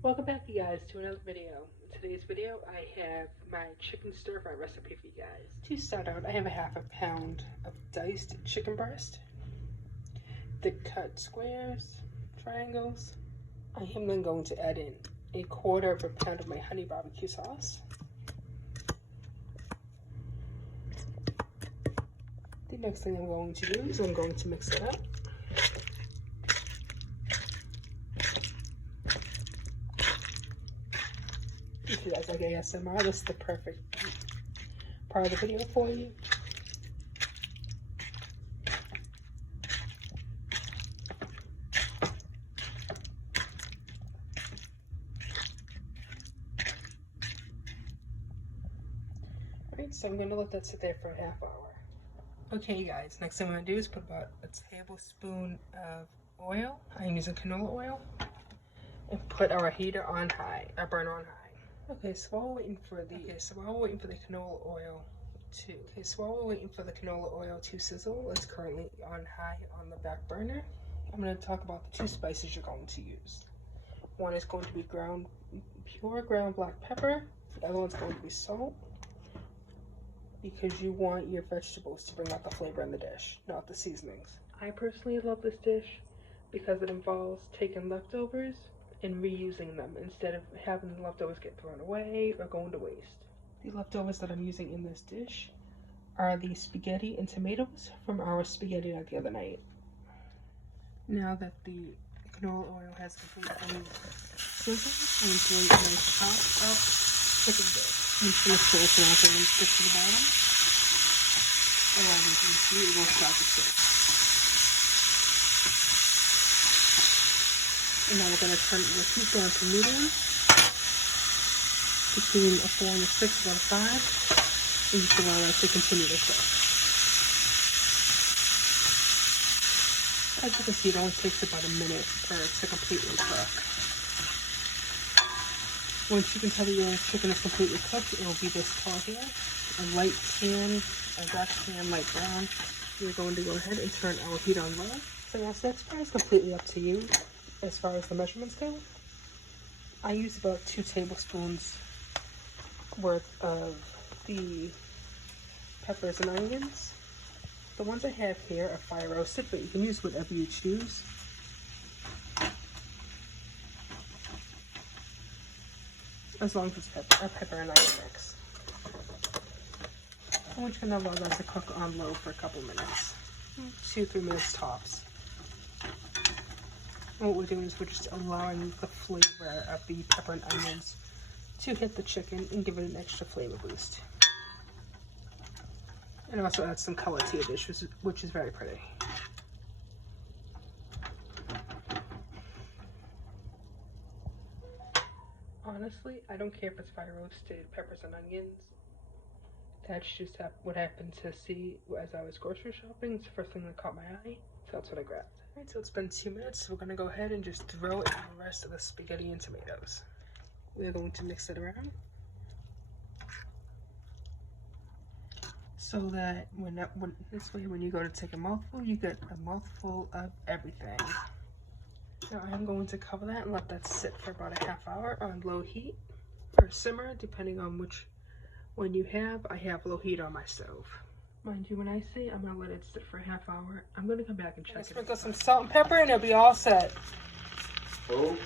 Welcome back, you guys, to another video. In today's video, I have my chicken stir-fry recipe for you guys. To start out, I have a half a pound of diced chicken breast, thick cut squares, triangles. I am then going to add in a quarter of a pound of my honey barbecue sauce. The next thing I'm going to do is I'm going to mix it up. If you guys like ASMR, this is the perfect part of the video for you. Alright, so I'm going to let that sit there for a half hour. Okay guys, next thing I'm going to do is put about a tablespoon of oil. I'm using canola oil. And put our heater on high, our burner on high. Okay, so while we're waiting for the canola oil to sizzle, it's currently on high on the back burner. I'm going to talk about the two spices you're going to use. One is going to be pure ground black pepper. The other one's going to be salt, because you want your vegetables to bring out the flavor in the dish, not the seasonings. I personally love this dish because it involves taking leftovers and reusing them instead of having the leftovers get thrown away or going to waste. The leftovers that I'm using in this dish are the spaghetti and tomatoes from our spaghetti night the other night. Now that the canola oil has completely sizzled, I'm going to make a top of chicken dish. I'm just going to pull it off and stick to the bottom. And as you can see, it will start to stick. And now we're going to turn the heat down to medium, between a 4 and a 6, about a 5, and just allow that to continue to cook. As you can see, it only takes about a minute for it to completely cook. Once you can tell that your chicken is completely cooked, it will be this color here, a light tan, a dark tan, light brown. We're going to go ahead and turn our heat on low. So yes, that's completely up to you. As far as the measurements go, I use about 2 tablespoons worth of the peppers and onions. The ones I have here are fire roasted, but you can use whatever you choose. As long as it's a pepper and onion mix. And we're just going to allow that to cook on low for a couple minutes. 2-3 minutes tops. And what we're doing is we're just allowing the flavor of the pepper and onions to hit the chicken and give it an extra flavor boost. And also add some color to your dish, which is very pretty. Honestly, I don't care if it's fire roasted peppers and onions. That's just what I happened to see as I was grocery shopping. It's the first thing that caught my eye, so that's what I grabbed. Alright, so it's been 2 minutes, so we're going to go ahead and just throw in the rest of the spaghetti and tomatoes. We're going to mix it around, so that this way when you go to take a mouthful, you get a mouthful of everything. Now I'm going to cover that and let that sit for about a half hour on low heat, or simmer, depending on which one you have. I have low heat on my stove. Mind you, when I say I'm going to let it sit for a half hour, I'm going to come back and check it. Sprinkle some salt and pepper and it'll be all set. Oh.